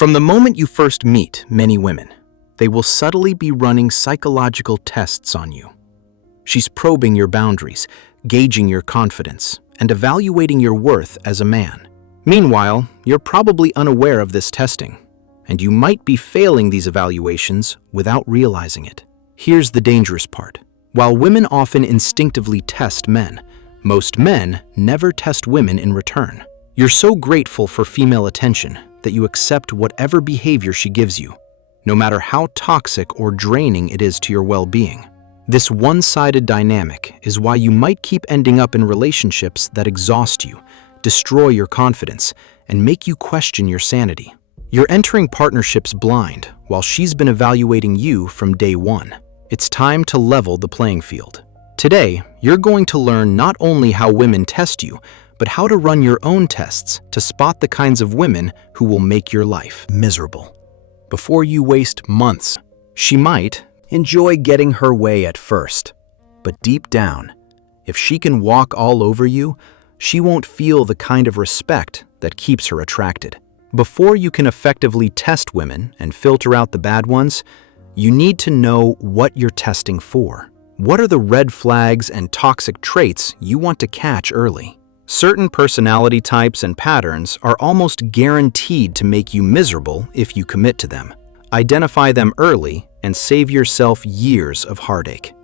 From the moment you first meet many women, they will subtly be running psychological tests on you. She's probing your boundaries, gauging your confidence, and evaluating your worth as a man. Meanwhile, you're probably unaware of this testing, and you might be failing these evaluations without realizing it. Here's the dangerous part. While women often instinctively test men, most men never test women in return. You're so grateful for female attention that you accept whatever behavior she gives you, no matter how toxic or draining it is to your well-being. This one-sided dynamic is why you might keep ending up in relationships that exhaust you, destroy your confidence, and make you question your sanity. You're entering partnerships blind while she's been evaluating you from day one. It's time to level the playing field. Today, you're going to learn not only how women test you, but how to run your own tests to spot the kinds of women who will make your life miserable. Before you waste months, she might enjoy getting her way at first, but deep down, if she can walk all over you, she won't feel the kind of respect that keeps her attracted. Before you can effectively test women and filter out the bad ones, you need to know what you're testing for. What are the red flags and toxic traits you want to catch early? Certain personality types and patterns are almost guaranteed to make you miserable if you commit to them. Identify them early and save yourself years of heartache.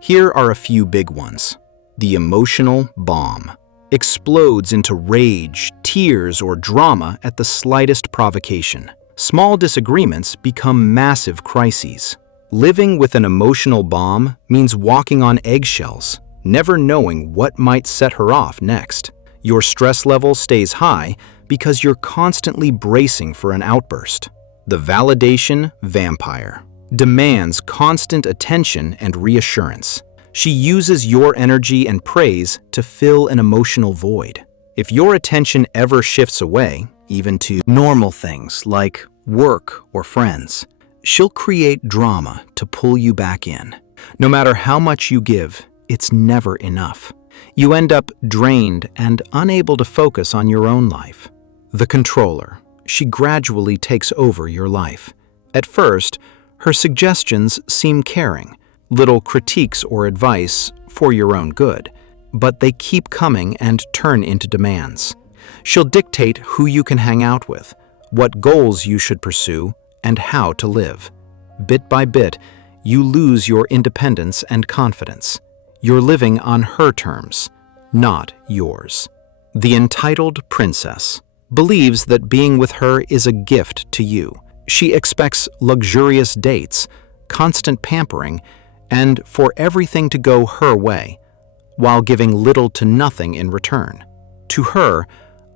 Here are a few big ones. The emotional bomb. Explodes into rage, tears, or drama at the slightest provocation. Small disagreements become massive crises. Living with an emotional bomb means walking on eggshells, never knowing what might set her off next. Your stress level stays high because you're constantly bracing for an outburst. The validation vampire demands constant attention and reassurance. She uses your energy and praise to fill an emotional void. If your attention ever shifts away, even to normal things like work or friends, she'll create drama to pull you back in. No matter how much you give, it's never enough. You end up drained and unable to focus on your own life. The controller. She gradually takes over your life. At first, her suggestions seem caring, little critiques or advice for your own good, but they keep coming and turn into demands. She'll dictate who you can hang out with, what goals you should pursue, and how to live. Bit by bit, you lose your independence and confidence. You're living on her terms, not yours. The entitled princess believes that being with her is a gift to you. She expects luxurious dates, constant pampering, and for everything to go her way, while giving little to nothing in return. To her,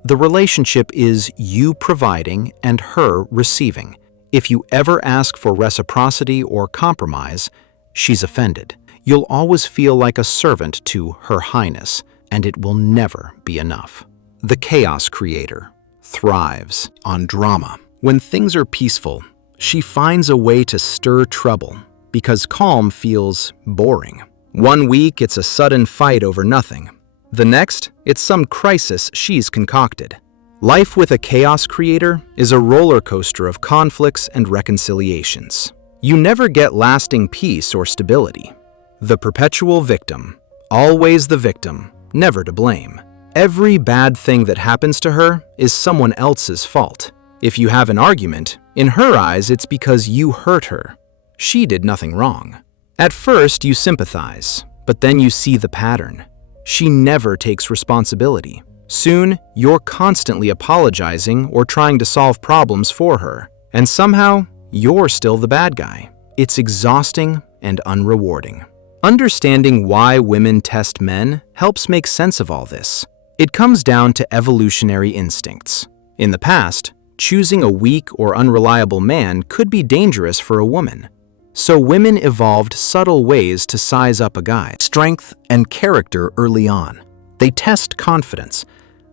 the relationship is you providing and her receiving. If you ever ask for reciprocity or compromise, she's offended. You'll always feel like a servant to Her Highness, and it will never be enough. The chaos creator thrives on drama. When things are peaceful, she finds a way to stir trouble because calm feels boring. One week, it's a sudden fight over nothing. The next, it's some crisis she's concocted. Life with a chaos creator is a roller coaster of conflicts and reconciliations. You never get lasting peace or stability. The perpetual victim, always the victim, never to blame. Every bad thing that happens to her is someone else's fault. If you have an argument, in her eyes it's because you hurt her. She did nothing wrong. At first you sympathize, but then you see the pattern. She never takes responsibility. Soon, you're constantly apologizing or trying to solve problems for her. And somehow, you're still the bad guy. It's exhausting and unrewarding. Understanding why women test men helps make sense of all this. It comes down to evolutionary instincts. In the past, choosing a weak or unreliable man could be dangerous for a woman. So women evolved subtle ways to size up a guy. Strength and character early on. They test confidence,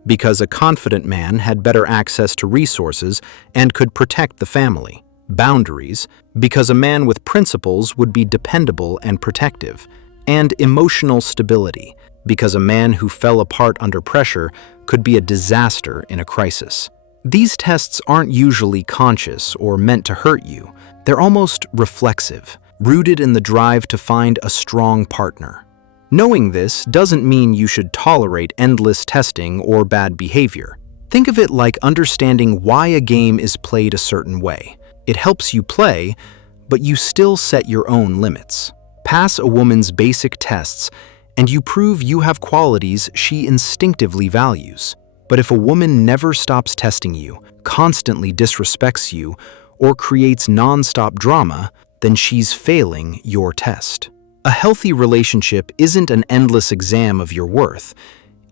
because a confident man had better access to resources and could protect the family. Boundaries, because a man with principles would be dependable and protective. And emotional stability, because a man who fell apart under pressure could be a disaster in a crisis. These tests aren't usually conscious or meant to hurt you. They're almost reflexive, rooted in the drive to find a strong partner. Knowing this doesn't mean you should tolerate endless testing or bad behavior. Think of it like understanding why a game is played a certain way. It helps you play, but you still set your own limits. Pass a woman's basic tests, and you prove you have qualities she instinctively values. But if a woman never stops testing you, constantly disrespects you, or creates non-stop drama, then she's failing your test. A healthy relationship isn't an endless exam of your worth.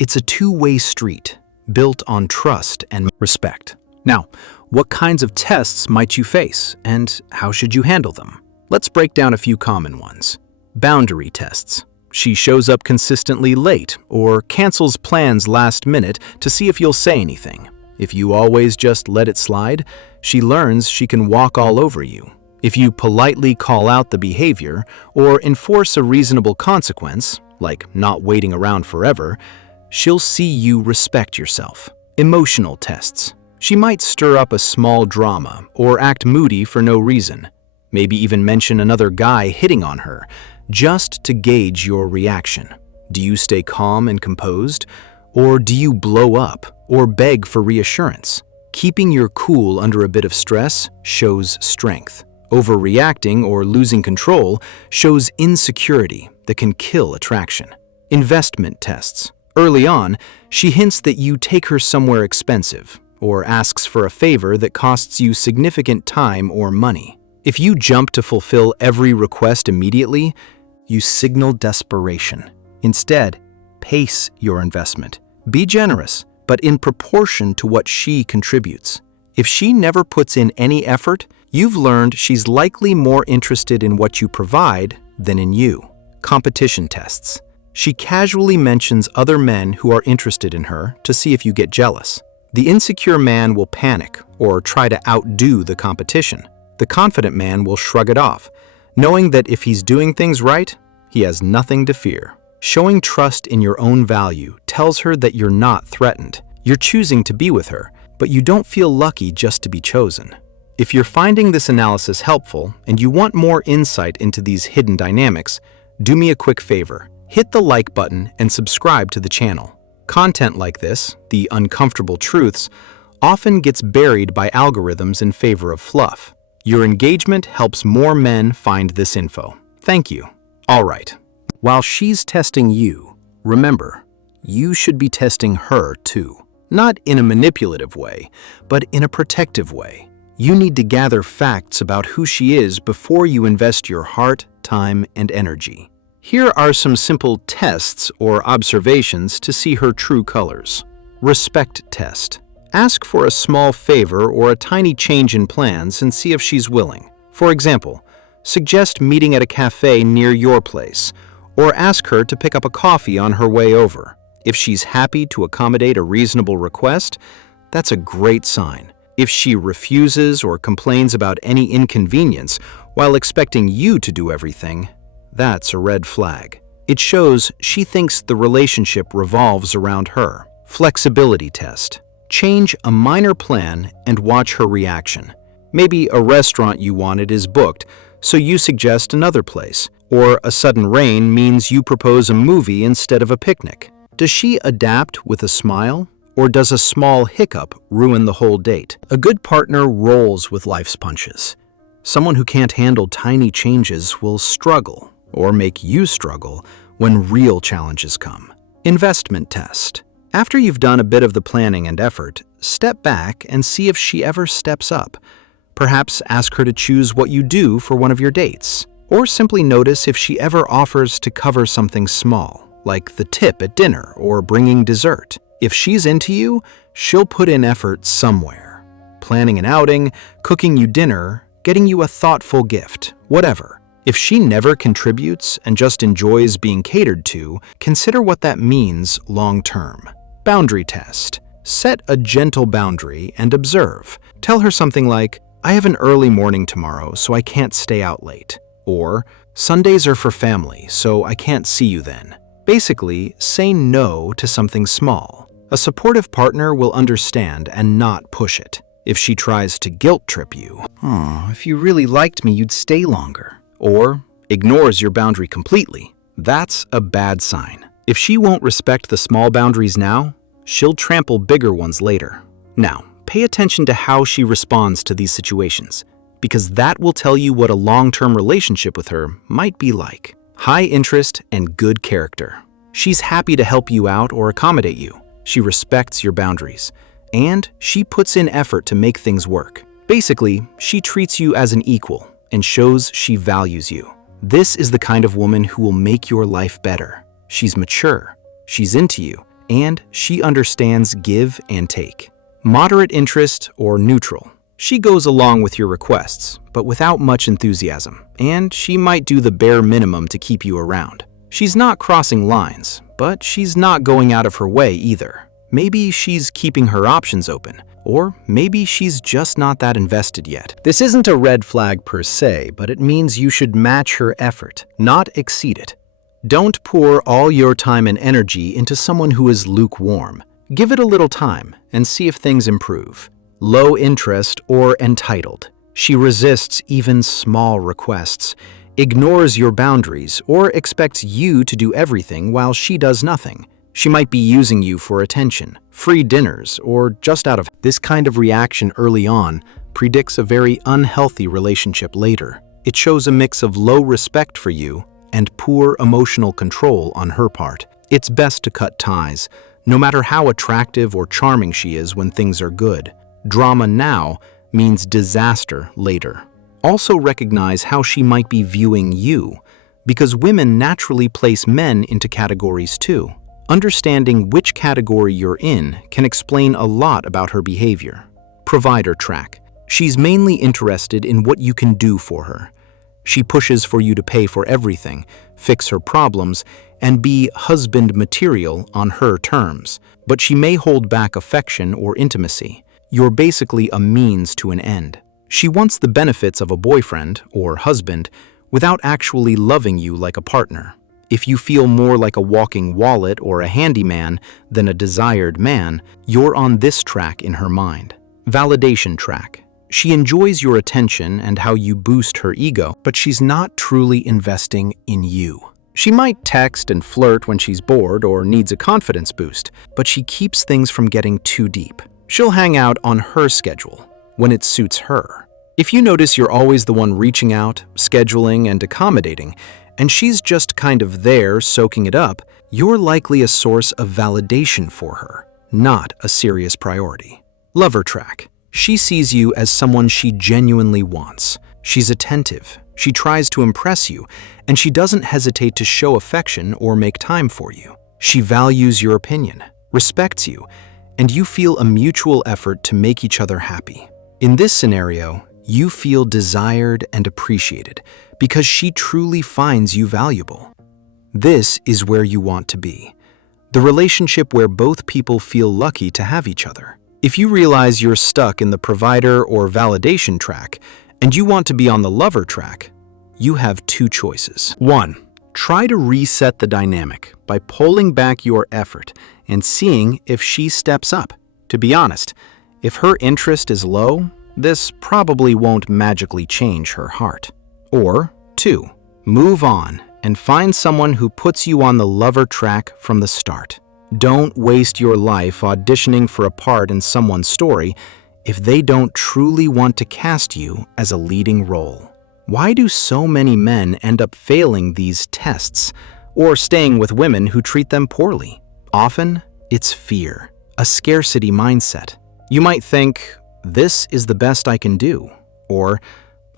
It's a two-way street, built on trust and respect. Now, what kinds of tests might you face, and how should you handle them? Let's break down a few common ones. Boundary tests. She shows up consistently late or cancels plans last minute to see if you'll say anything. If you always just let it slide, she learns she can walk all over you. If you politely call out the behavior or enforce a reasonable consequence, like not waiting around forever, she'll see you respect yourself. Emotional tests. She might stir up a small drama or act moody for no reason. Maybe even mention another guy hitting on her, just to gauge your reaction. Do you stay calm and composed, or do you blow up or beg for reassurance? Keeping your cool under a bit of stress shows strength. Overreacting or losing control shows insecurity that can kill attraction. Investment tests. Early on, she hints that you take her somewhere expensive or asks for a favor that costs you significant time or money. If you jump to fulfill every request immediately, you signal desperation. Instead, pace your investment. Be generous, but in proportion to what she contributes. If she never puts in any effort, you've learned she's likely more interested in what you provide than in you. Competition tests. She casually mentions other men who are interested in her to see if you get jealous. The insecure man will panic or try to outdo the competition. The confident man will shrug it off, knowing that if he's doing things right, he has nothing to fear. Showing trust in your own value tells her that you're not threatened. You're choosing to be with her, but you don't feel lucky just to be chosen. If you're finding this analysis helpful and you want more insight into these hidden dynamics, do me a quick favor. Hit the like button and subscribe to the channel. Content like this, the uncomfortable truths, often gets buried by algorithms in favor of fluff. Your engagement helps more men find this info. Thank you. All right. While she's testing you, remember, you should be testing her too. Not in a manipulative way, but in a protective way. You need to gather facts about who she is before you invest your heart, time, and energy. Here are some simple tests or observations to see her true colors. Respect test. Ask for a small favor or a tiny change in plans and see if she's willing. For example, suggest meeting at a cafe near your place, or ask her to pick up a coffee on her way over. If she's happy to accommodate a reasonable request, that's a great sign. If she refuses or complains about any inconvenience while expecting you to do everything, that's a red flag. It shows she thinks the relationship revolves around her. Flexibility test. Change a minor plan and watch her reaction. Maybe a restaurant you wanted is booked, so you suggest another place. Or a sudden rain means you propose a movie instead of a picnic. Does she adapt with a smile? Or does a small hiccup ruin the whole date? A good partner rolls with life's punches. Someone who can't handle tiny changes will struggle or make you struggle when real challenges come. Investment test. After you've done a bit of the planning and effort, step back and see if she ever steps up. Perhaps ask her to choose what you do for one of your dates. Or simply notice if she ever offers to cover something small, like the tip at dinner or bringing dessert. If she's into you, she'll put in effort somewhere. Planning an outing, cooking you dinner, getting you a thoughtful gift, whatever. If she never contributes and just enjoys being catered to, consider what that means long term. Boundary test. Set a gentle boundary and observe. Tell her something like, I have an early morning tomorrow, so I can't stay out late. Or, Sundays are for family, so I can't see you then. Basically, say no to something small. A supportive partner will understand and not push it. If she tries to guilt trip you, if you really liked me, you'd stay longer, or ignores your boundary completely, that's a bad sign. If she won't respect the small boundaries now, she'll trample bigger ones later. Now, pay attention to how she responds to these situations, because that will tell you what a long-term relationship with her might be like. High interest and good character. She's happy to help you out or accommodate you. She respects your boundaries, and she puts in effort to make things work. Basically, she treats you as an equal and shows she values you. This is the kind of woman who will make your life better. She's mature, she's into you, and she understands give and take. Moderate interest or neutral. She goes along with your requests, but without much enthusiasm, and she might do the bare minimum to keep you around. She's not crossing lines, but she's not going out of her way either. Maybe she's keeping her options open, or maybe she's just not that invested yet. This isn't a red flag per se, but it means you should match her effort, not exceed it. Don't pour all your time and energy into someone who is lukewarm. Give it a little time and see if things improve. Low interest or entitled. She resists even small requests, ignores your boundaries, or expects you to do everything while she does nothing. She might be using you for attention, free dinners, or just out of this kind of reaction early on predicts a very unhealthy relationship later. It shows a mix of low respect for you and poor emotional control on her part. It's best to cut ties, no matter how attractive or charming she is when things are good. Drama now means disaster later. Also recognize how she might be viewing you, because women naturally place men into categories too. Understanding which category you're in can explain a lot about her behavior. Provider track. She's mainly interested in what you can do for her. She pushes for you to pay for everything, fix her problems, and be husband material on her terms. But she may hold back affection or intimacy. You're basically a means to an end. She wants the benefits of a boyfriend or husband without actually loving you like a partner. If you feel more like a walking wallet or a handyman than a desired man, you're on this track in her mind. Validation track. She enjoys your attention and how you boost her ego, but she's not truly investing in you. She might text and flirt when she's bored or needs a confidence boost, but she keeps things from getting too deep. She'll hang out on her schedule, when it suits her. If you notice you're always the one reaching out, scheduling, and accommodating, and she's just kind of there soaking it up, you're likely a source of validation for her, not a serious priority. Lover track. She sees you as someone she genuinely wants. She's attentive, she tries to impress you, and she doesn't hesitate to show affection or make time for you. She values your opinion, respects you, and you feel a mutual effort to make each other happy. In this scenario, you feel desired and appreciated because she truly finds you valuable. This is where you want to be. The relationship where both people feel lucky to have each other. If you realize you're stuck in the provider or validation track and you want to be on the lover track, you have two choices. 1. Try to reset the dynamic by pulling back your effort and seeing if she steps up. To be honest, if her interest is low, this probably won't magically change her heart. Or 2. Move on and find someone who puts you on the lover track from the start. Don't waste your life auditioning for a part in someone's story if they don't truly want to cast you as a leading role. Why do so many men end up failing these tests or staying with women who treat them poorly? Often, it's fear, a scarcity mindset. You might think, this is the best I can do, or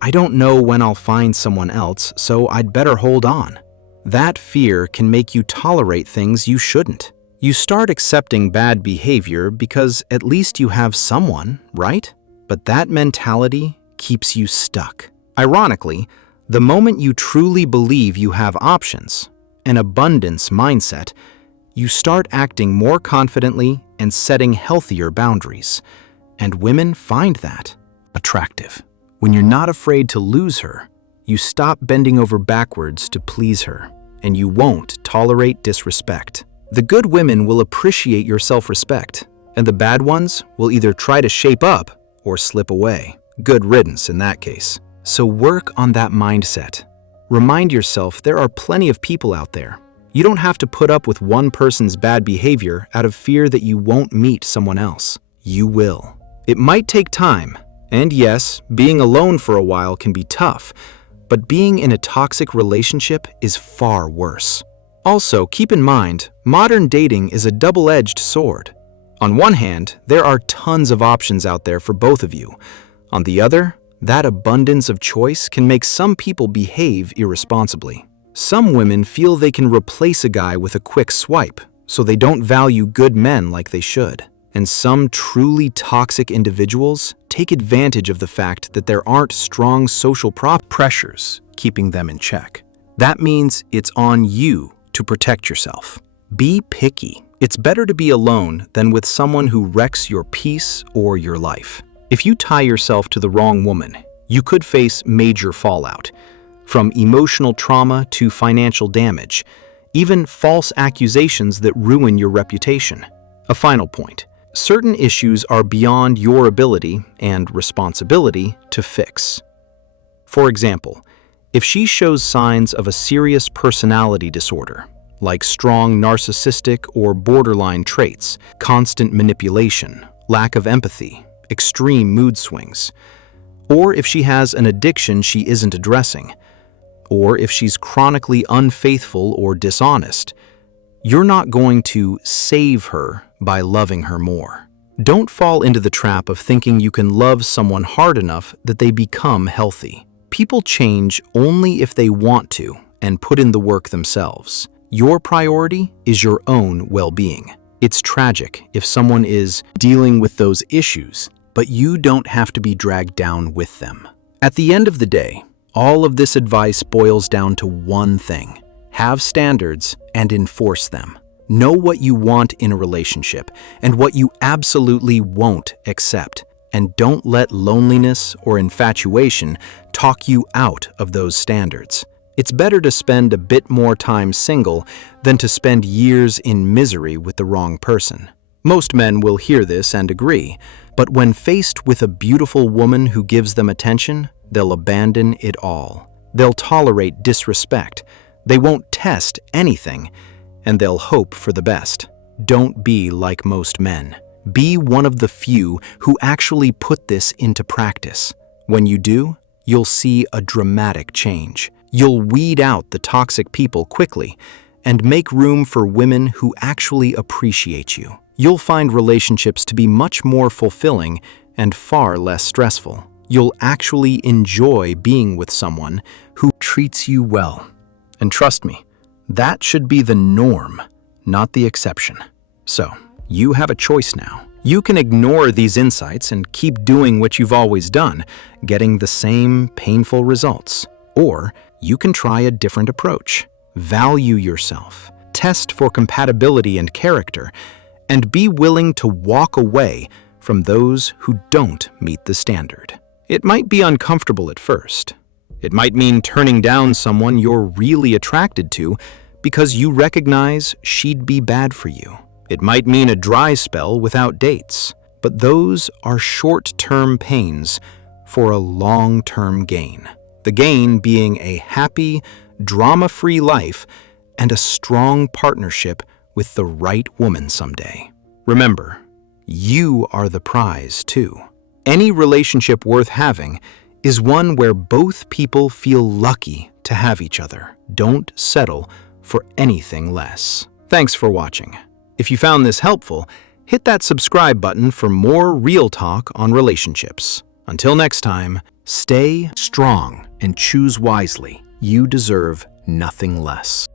I don't know when I'll find someone else, so I'd better hold on. That fear can make you tolerate things you shouldn't. You start accepting bad behavior because at least you have someone, right? But that mentality keeps you stuck. Ironically, the moment you truly believe you have options, an abundance mindset, you start acting more confidently and setting healthier boundaries. And women find that attractive. When you're not afraid to lose her, you stop bending over backwards to please her, and you won't tolerate disrespect. The good women will appreciate your self-respect, and the bad ones will either try to shape up or slip away. Good riddance in that case. So work on that mindset. Remind yourself there are plenty of people out there. You don't have to put up with one person's bad behavior out of fear that you won't meet someone else. You will. It might take time, and yes, being alone for a while can be tough, but being in a toxic relationship is far worse. Also, keep in mind, modern dating is a double-edged sword. On one hand, there are tons of options out there for both of you. On the other, that abundance of choice can make some people behave irresponsibly. Some women feel they can replace a guy with a quick swipe, so they don't value good men like they should. And some truly toxic individuals take advantage of the fact that there aren't strong social pressures keeping them in check. That means it's on you to protect yourself. Be picky. It's better to be alone than with someone who wrecks your peace or your life. If you tie yourself to the wrong woman, you could face major fallout, from emotional trauma to financial damage, even false accusations that ruin your reputation. A final point. Certain issues are beyond your ability and responsibility to fix. For example, if she shows signs of a serious personality disorder, like strong narcissistic or borderline traits, constant manipulation, lack of empathy, extreme mood swings, or if she has an addiction she isn't addressing, or if she's chronically unfaithful or dishonest, you're not going to save her by loving her more. Don't fall into the trap of thinking you can love someone hard enough that they become healthy. People change only if they want to and put in the work themselves. Your priority is your own well-being. It's tragic if someone is dealing with those issues, but you don't have to be dragged down with them. At the end of the day, all of this advice boils down to one thing: have standards and enforce them. Know what you want in a relationship and what you absolutely won't accept, and don't let loneliness or infatuation talk you out of those standards. It's better to spend a bit more time single than to spend years in misery with the wrong person. Most men will hear this and agree, but when faced with a beautiful woman who gives them attention, they'll abandon it all. They'll tolerate disrespect, they won't test anything, and they'll hope for the best. Don't be like most men. Be one of the few who actually put this into practice. When you do, you'll see a dramatic change. You'll weed out the toxic people quickly and make room for women who actually appreciate you. You'll find relationships to be much more fulfilling and far less stressful. You'll actually enjoy being with someone who treats you well. And trust me, that should be the norm, not the exception. So, you have a choice now. You can ignore these insights and keep doing what you've always done, getting the same painful results. Or you can try a different approach. Value yourself, test for compatibility and character, and be willing to walk away from those who don't meet the standard. It might be uncomfortable at first. It might mean turning down someone you're really attracted to because you recognize she'd be bad for you. It might mean a dry spell without dates, but those are short-term pains for a long-term gain. The gain being a happy, drama-free life and a strong partnership with the right woman someday. Remember, you are the prize too. Any relationship worth having is one where both people feel lucky to have each other. Don't settle for anything less. Thanks for watching. If you found this helpful, hit that subscribe button for more real talk on relationships. Until next time, stay strong and choose wisely. You deserve nothing less.